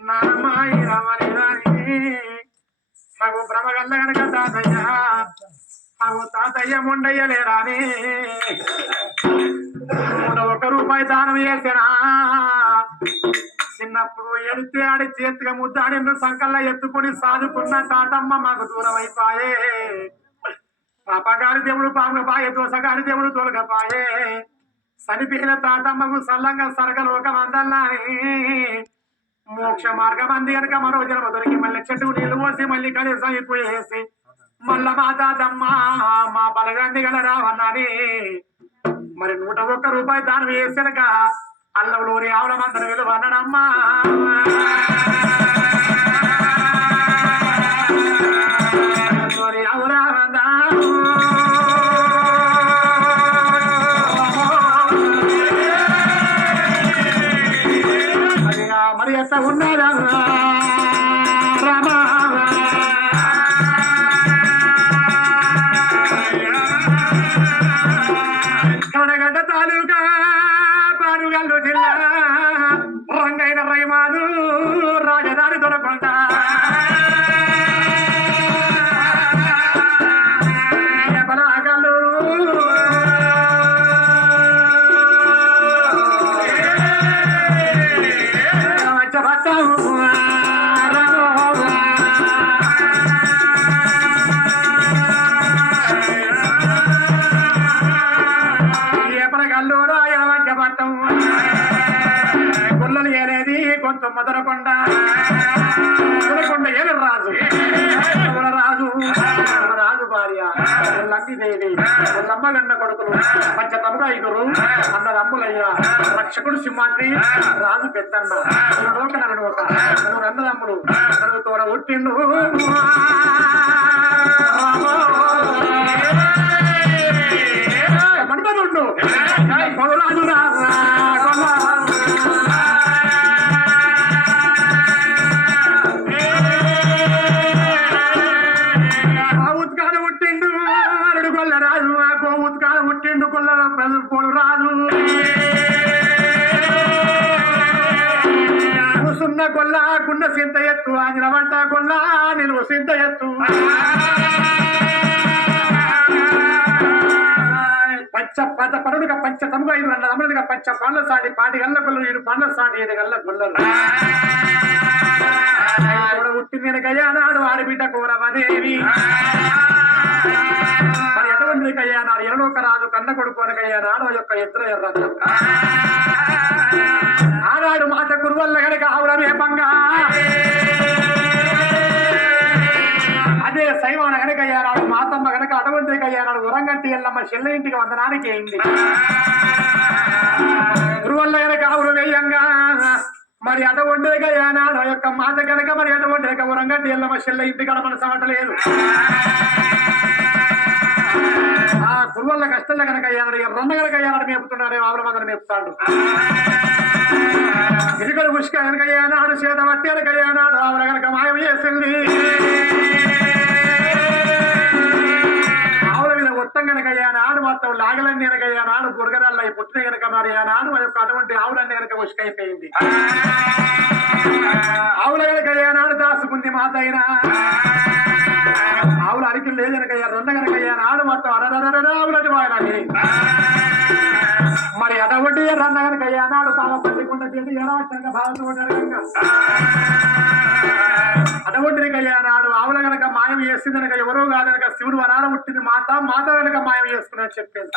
నామాయి రామని అగు భ్రమగల్ల గనక తాతయ్య అగు తాతయ్య ముండయ్యలేరాని 1 రూపాయి దానం చేసినా చిన్నప్పుడు ఎడితే ఆడి చేతిగా ముద్దాడి సంకల్లా ఎత్తుకుని సాదుకున్న తాతమ్మ మాకు దూరం అయిపోయే పాపగారి దేవుడు పాప పాయే దోసగారి దేవుడు తొలగపాయే చనిపోయిన తాతమ్మకు సల్లంగా సరగలోకం అందల్లాని మోక్ష మార్గం అంది కనుక మరో జన్మ దొరికి మళ్ళీ చెట్టు నీళ్లు పోసి మళ్ళీ కనీసం అయిపోయేసి మళ్ళా మా తాతమ్మ మా బలగాన్ని గల రావన్నాని మరి 101 రూపాయి దానం వేసాక అల్లంలోని ఆవుల మందరం విలువ అన్నాడమ్మా మరి ఎట్లా ఉన్నారా రామా కడగడ్డ తాలూకా పానుగల్లు జిల్లా రంగైన రైమాను రాజధాని దొరకొండ గుల్లలు ఏలేది కొంత మొదలకొండ ఏలు రాజు రాజు రాజు భార్య లంగిదేవి లమ్మగన్న కొడుకులు పంచతముగా 5 అన్నదమ్ములయ్యా రక్షకుడు సింహాద్రి రాజు పెద్దన్న నన్ను ఒక అన్నదమ్ములు నన్ను తోడ ఉట్టిండు మన్మధుడు రాజు సున్న కొల్ల గుండ సింత ఎత్తు ఆంజన వంట కొల్ల నిలువ సింత ఎత్తు పరుడుగా పంచతముగా 5 అన్నదమ్ములుగా పంచ పండ్ల సాటి పాటి గల్ల గొల్లలు 7 పండ్ల సాటి 7 గల్ల గొల్లలు ఉట్టిన గయ్యానాడు ఆడబిడ్డ కూరమదేవి మరి ఎటువంటి కయ్యానాడు ఎరలోక రాజు కన్న కొడుకు అనకయ్యానాడు యొక్క ఎత్తుల ఎర్ర ఆనాడు మాట కురువల్ల గనక ఆవురమేపంగా అదే సైవాన గనకయ్యానాడు మాతమ్మ గనక అటువంటి కయ్యానాడు ఉరంగంటి ఎల్లమ్మ చెల్ల ఇంటికి వందనానికి అయింది గురువల్ల గనక ఆవురు వేయంగా మరి అటువంటిగా ఏనాడు ఆ యొక్క మాత కనుక మరి అటువంటి ఉరంగంటి ఎల్లమ్మ చెల్ల ఇంటి కడ మన సాటలేదు ఆ గురువల్ల కష్టంలో కనుక అయ్యాడు రొన్న కనుక అయ్యాడు మేపుతున్నాడు ఆవుల మందరం మేపుతాడు ఇరుకలు పుష్క కనుకయ్యానాడు చేత పట్టి కనుకయ్యానాడు ఆవుల కనుక మాయం చేసింది ఆవుల మీద మొత్తం కనుకయ్యానాడు మొత్తం లాగలన్నీ కనుకయ్యానాడు గురగరాళ్ళ పుట్టిన కనుక మరి ఆనాడు ఆ యొక్క అటువంటి ఆవులన్నీ కనుక పుష్క అయిపోయింది ఆవుల కనుకయ్యానాడు దాసుకుంది మాత అయినా ఆవుల అరికలు లేదు కనుకయ్యా రొన్న కనుకయ్యానాడు మొత్తం ఆవులటి వాయనాలి మరి అటువంటి రన్న కనుకయ్యానాడు తాను పట్టుకుంటే ఎలాచంగా భావంతో అటువంటి కయ్యానాడు ఆవుల గనక మాయం చేస్తుంది కనుక ఎవరో కాదనక శివుడు వరాన పుట్టింది మాత కనుక మాయం చేసుకున్నాను చెప్పేది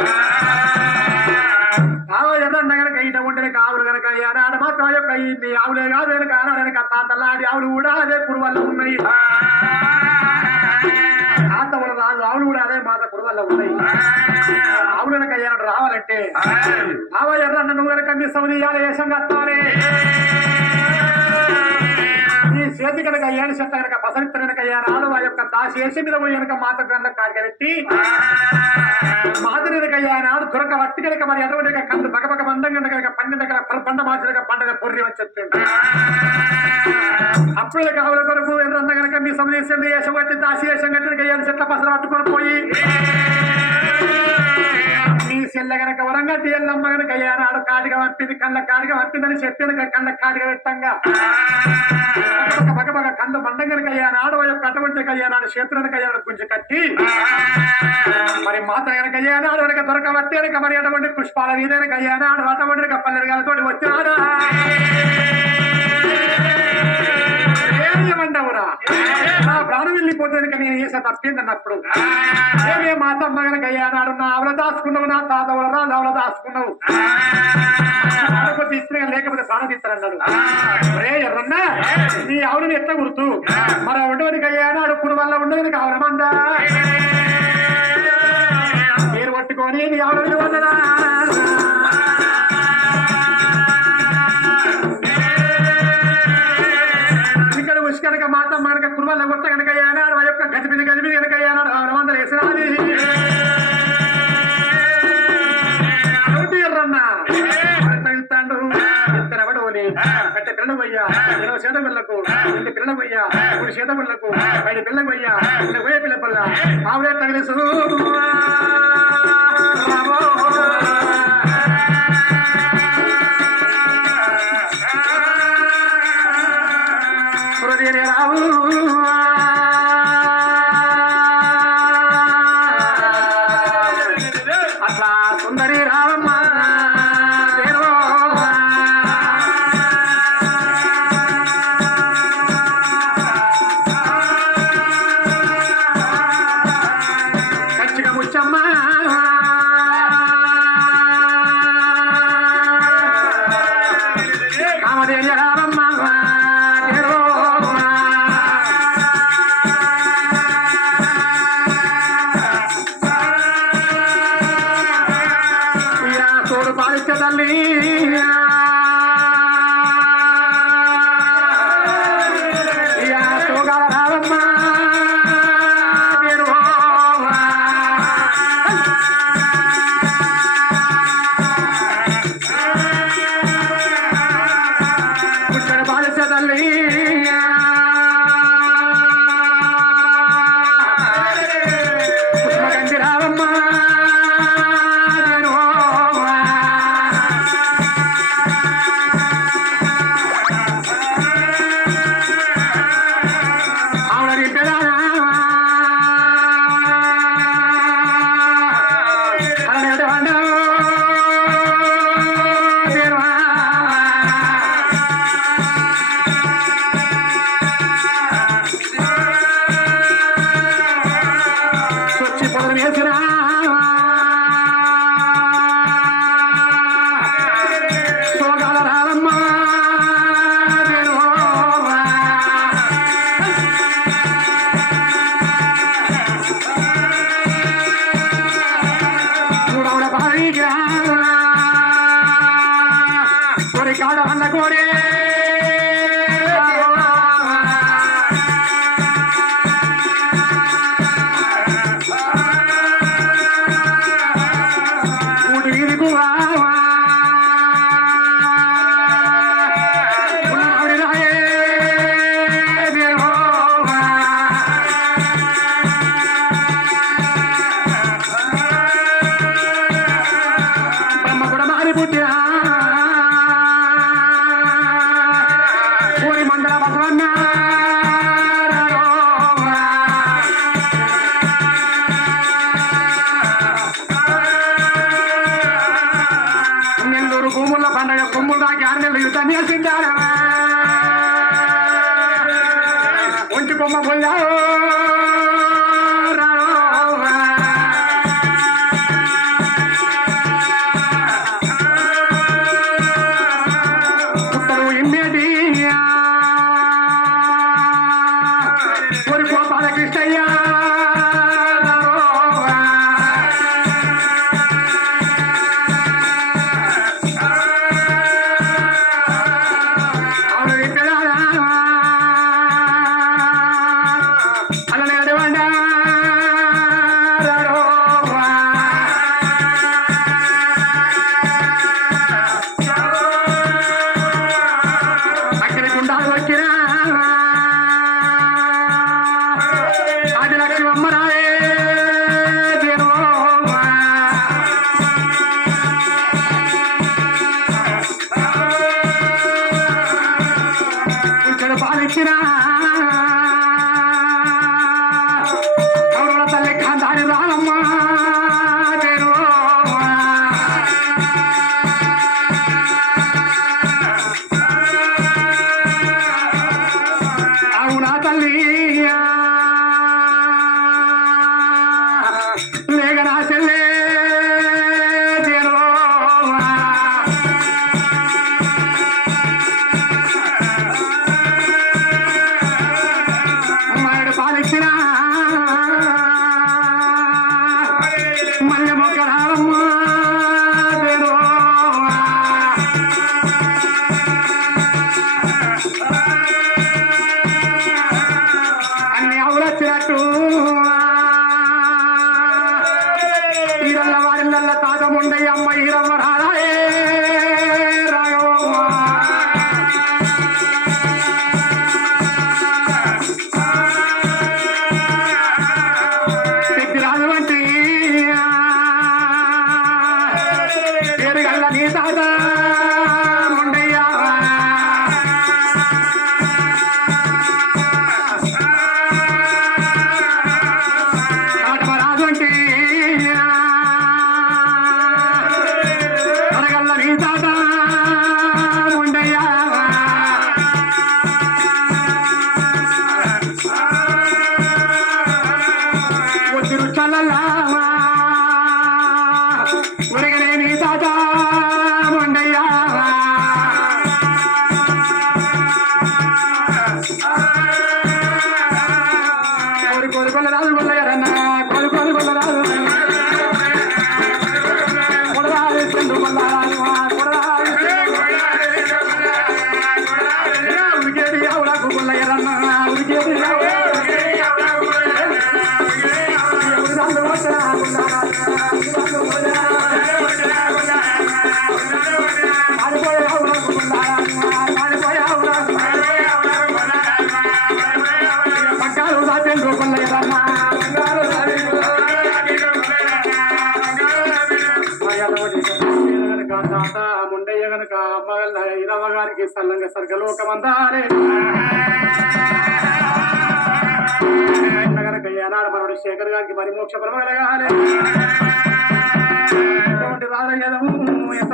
ఎర్రన్న కనుక ఇటువంటి ఆవులు కనుక అయ్యానాడు మాత్రం యొక్క ఈ ఆవులే కాదు కనుక ఆనాడు కనుక తాతలాంటి ఆవులు కూడా అదే కురువల్ల ఉన్నాయి తాతవులు రాజు ఆవులు కూడా అదే మాత కురువల్ల ఉన్నాయి ఆవులు కనుక అయ్యాడు రావాలంటే ఆవ ఎర్రన్న నువ్వు కనుక మీ సౌదీయాలు వేషం కట్టాలి ఈ చేతి కనుక ఏడు చెత్త కనుక పసరిత్త కనుక అయ్యానాడు ఆ యొక్క దాశేషి మీద పోయి కనుక మాత గంట కాడగట్టి మాదిరి అయ్యానాడు దొరక వట్టి కనుక మరి అటువంటి కందు పగపగ మందం కనుక పండిన పండ మాసిన పండుగ పొర్రి అని చెప్పింది అప్పుడు కావుల కొరకు ఎర్రన్న కనుక మీ సందేశం వేషం కట్టి దాశేషం కట్టి ఏడు చెట్ల పసర పట్టుకొని పోయి చెల్ల గనక వరంగట్టి ఎల్లమ్మ గనక అయ్యానాడు కాడిగా పంపింది కళ్ళ కాడిగా పంపిందని చెప్పాను కళ్ళ కాడిగా పెట్టంగా బగ కళ్ళు మండంగనక అయ్యానాడు కట్టబడికి అయ్యానాడు చేతులకు అయ్యాడు కొంచెం కట్టి మరి మాత్రం గనక అయ్యానాడు వెనక దొరకబట్టే మరి అటువంటి పుష్పాల వీధనక అయ్యానాడు అటువంటి పల్లెరుగాలతో వచ్చినాడా ఏమంటావురా నా ప్రాణం వెళ్ళిపోతుంది కానీ నేను చేసే తప్పేందన్నప్పుడు ఏమే మా తమ్మ గనక అయ్యానాడు నా ఆవుల దాచుకున్నావు నా తాతవుల రాజావుల దాచుకున్నావు ఇస్తే లేకపోతే ప్రాణం తీస్తారన్నాడు రే ఎర్రన్నా నీ ఆవులని ఎట్లా గుర్తు మరి ఉండవనికి అయ్యానాడు కురు వల్ల ఉండదని కావాలమందా మీరు పట్టుకొని నీ ఆవులని వద్దరా కనుక మాత్రం మనక కుర్మల కొత్త కనుక అయ్యానాడు ఆ యొక్క గజిబిది కనుక అయ్యానాడు రమందర వేసినాది ఎర్రన్నా ఇస్తాడు ఇద్దరవడోని కట్ట పిల్లలు పోయ్యా 20 శాతం పిల్లకు 2 పిల్లలు పోయ్యా 3 శాతం పిల్లకు 5 పిల్లలకు పోయ్యా 20 పిల్ల పిల్ల ఆవిడే తగిలేసు అట్లా సుందరి రావమ్మ కచ్చిగా ముచ్చమ్మ కామదేవి రావమ్మ తల్లి సోగాల రావమ్మ పుట్టడ బాలిస తల్లి పుష్పగంటి రావమ్మ కాడ అన్న కోరే ఊటి వీధికు బ్రహ్మ కూడా మారి పుట్టినా భూముల పండగ కొమ్ములు దాకి 6 నెలలు యుద్ధం చేసిందారా ఒంటి కొమ్మ పొల్లా పుట్టలు ఇమ్మేటి కోరి గోపాల కృష్ణయ్య అలా పాలించిన కౌరవుల తల్లి కాంతారి రామమ్మ పేరు అవునా తల్లి లేక నా చెల్లె మల్లె మొక్క రావమ్మ అన్ని అవులొచ్చినట్టు ఈరల్ల వారిల్ల తాతముండయ్య అమ్మ ఈరమ్మ రాయే రాఘవమ్మ రాజు వంటి నీ తాత ముండయ్యా రాజు అంటే అడగల్ల నీ తాత ముండయ్యా వచ్చిరు చల్లలా ఉరగనే నీ తాత ముండయ్యా కొడుకొల్ల రాజు కొల్లయ్యారన్న కొడుకొల్ల రాజు కొడరాజు చంద్రు కొల్లారాజు ఉరికేది ఆవులకు కొల్లయ్యారన్న ఉరికేది పగ్గాలు దాచేంద్రు కొల్లయ్యారన్న తాత ముండయ్య గనక అమ్మ ఇరవ గారికి సల్లంగా సర్గలోకమందారే గనక ఏనాడు మనడు శేఖర్ గారికి మరి మోక్ష పరమ కలగాలి రాజయ్యదము ఎంత